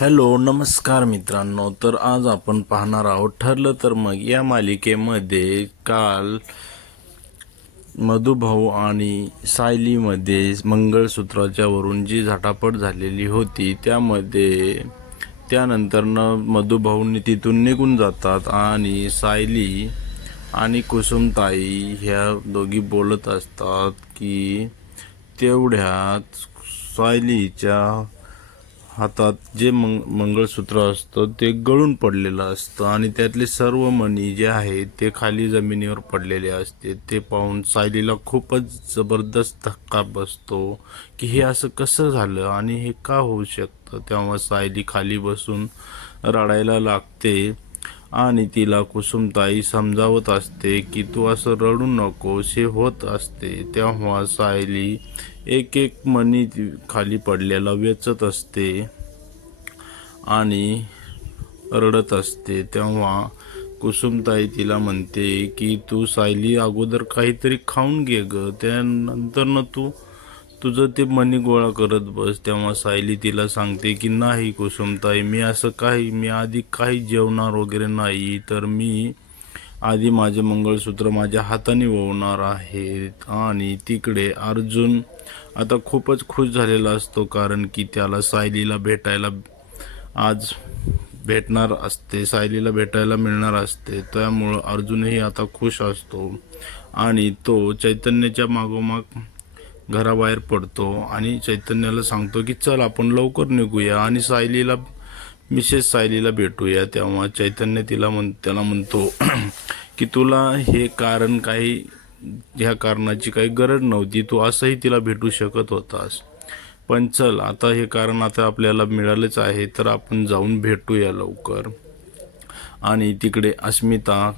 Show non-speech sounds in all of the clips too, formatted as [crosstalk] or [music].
Hello नमस्कार मित्रांनो. तर आज आपण पाहणार आहोत ठरलं तर मग या मालिकेमध्ये काल मधुभाऊ आणि सायलीमध्ये मंगळसूत्राच्या वरून जी झटापट झालेली होती त्यामध्ये त्यानंतरनं मधुभाऊनी तिथून निघून जातात आणि सायली आणि कुसुमताई ह्या दोघी बोलत असतात की तेवढ्यात सायलीच्या हातात जे मंग मंगळसूत्र असतं ते गळून पडलेलं असतं आणि त्यातले सर्व मणी जे आहेत ते खाली जमिनीवर पडलेले असते. ते पाहून सायलीला खूपच जबरदस्त धक्का बसतो की हे असं कसं झालं आणि हे का होऊ शकतं? तेव्हा सायली खाली बसून रडायला लागते आणि तिला कुसुमताई समजावत असते की तू असं रडू नकोस हे होत असते. तेव्हा सायली एक एक मणी खाली पडलेला वेचत असते आणि रडत असते. तेव्हा कुसुमताई तिला म्हणते की तू सायली अगोदर काहीतरी खाऊन घे ग. त्यानंतर न तू तुझं ते मनी गोळा करत बस. तेव्हा सायली तिला सांगते की नाही कुसुमताई मी असं काही मी आधी काही जेवणार वगैरे नाही तर मी आधी माझे मंगळसूत्र माझ्या हाताने ओवणार आहे आणि तिकडे अर्जुन आता खूपच खुश झालेला असतो कारण की त्याला सायलीला भेटायला आज भेटणार असते सायलीला भेटायला मिळणार असते. त्यामुळं अर्जुनही आता खुश असतो आणि तो चैतन्याच्या मागोमाग घराबाहेर पडतो आणि चैतन्याला सांगतो की चल आपण लवकर निघूया. आणि सायलीला मिसेस सायलीला भेटूया. तेव्हा चैतन्य तिला म्हण त्याला म्हणतो की तुला हे कारण काही ह्या कारणाची काही गरज नव्हती. तू असंही तिला भेटू शकत होतास. पण चल आता हे कारण आता आपल्याला मिळालंच आहे तर आपण जाऊन भेटूया लवकर. आणि तिकडे अस्मिता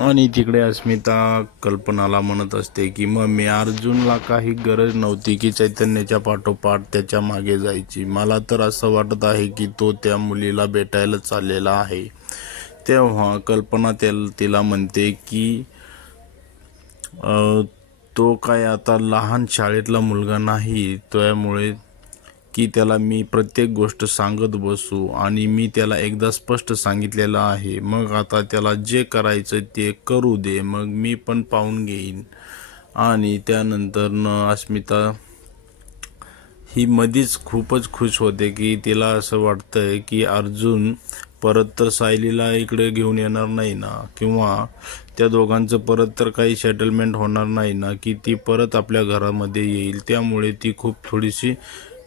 आणि तिकडे अस्मिता कल्पनाला म्हणत असते की मग मी अर्जुनला काही गरज नव्हती की चैतन्याच्या पाठोपाठ त्याच्यामागे जायची. मला तर असं वाटत आहे की तो त्या मुलीला भेटायला चाललेला आहे. तेव्हा कल्पना त्याला तिला म्हणते की तो काय आता लहान शाळेतला मुलगा नाही त्यामुळे की त्याला मी प्रत्येक गोष्ट सांगत बसू आणि मी त्याला एकदा स्पष्ट सांगितलेलं आहे. मग आता त्याला जे करायचं ते करू दे मग मी पण पाहून घेईन. आणि त्यानंतर न अस्मिता ही मधीच खूपच खुश होते की तिला असं वाटतंय की अर्जुन परत तर सायलीला इकडे घेऊन येणार नाही ना किंवा त्या दोघांचं परत तर काही सेटलमेंट होणार नाही ना की ती परत आपल्या घरामध्ये येईल. त्यामुळे ती खूप थोडीशी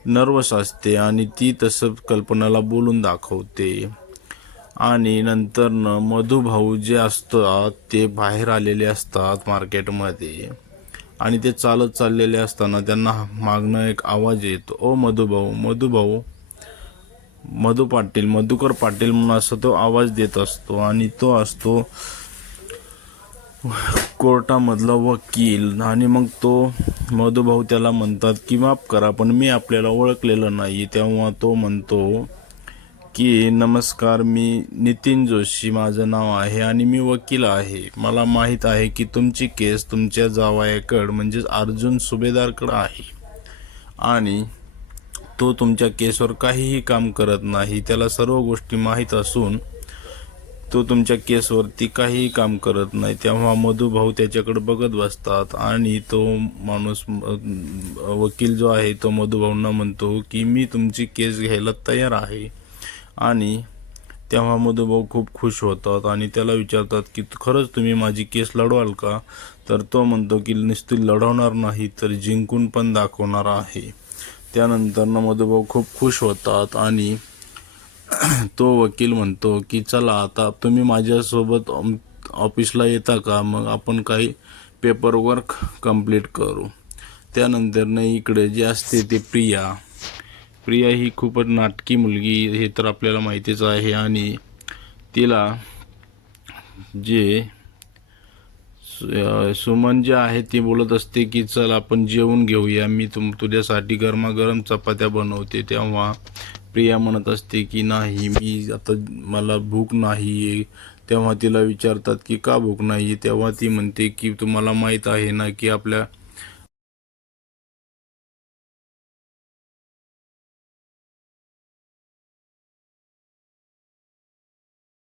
नर्वस असते आणि ती तसं कल्पनाला बोलून दाखवते. आणि नंतरनं मधुभाऊ जे असतात ते बाहेर आलेले असतात मार्केटमध्ये. आणि ते चालत चाललेले असताना त्यांना मागणं एक आवाज येतो. ओ मधुभाऊ मधुभाऊ. मधु पाटील मधुकर पाटील म्हणून असं तो आवाज देत असतो आणि तो असतो कोर्टामधला वकील आणि मग तो मधुभाऊ त्याला म्हणतात की माफ करा पण मी आपल्याला ओळखलेलं नाही तेव्हा तो म्हणतो की नमस्कार मी नितीन जोशी माझं नाव आहे आणि मी वकील आहे. मला माहीत आहे की तुमची केस तुमच्या जावयाकड म्हणजेच अर्जुन सुभेदारकडं आहे. आणि तो तुमच्या केसवर काहीही काम करत नाही. त्याला सर्व गोष्टी माहीत असून तो तुमच्या केसवरती काहीही काम करत नाही. तेव्हा मधुभाऊ त्याच्याकडे बघत बसतात आणि तो माणूस वकील जो आहे तो मधुभाऊंना म्हणतो की मी तुमची केस घ्यायला तयार आहे. आणि तेव्हा मधुभाऊ खूप खुश होतात आणि त्याला विचारतात की खरंच तुम्ही माझी केस लढवाल का? तर तो म्हणतो की नुसती लढवणार नाही तर जिंकून पण दाखवणार आहे. त्यानंतर मधुभाऊ खूप खुश होतात आणि [clears throat] तो वकील म्हणतो की चला आता तुम्ही माझ्यासोबत ऑफिसला येता का? मग आपण काही पेपरवर्क कंप्लीट करू. त्यानंतर इकडे जे असते ते प्रिया. प्रिया ही खूपच नाटकी मुलगी हे तर आपल्याला माहितीच आहे. आणि तिला जे सु- सुमन जे आहे ती बोलत असते की चल आपण जेवून घेऊया. मी तुम तुझ्यासाठी गरमागरम चपात्या बनवते. तेव्हा प्रिया म्हणत असते की नाही मी आता मला भूक नाही आहे तेव्हा तिला विचारतात की का भूक नाही तेव्हा ती म्हणते की तुम्हाला माहीत आहे ना की आपल्या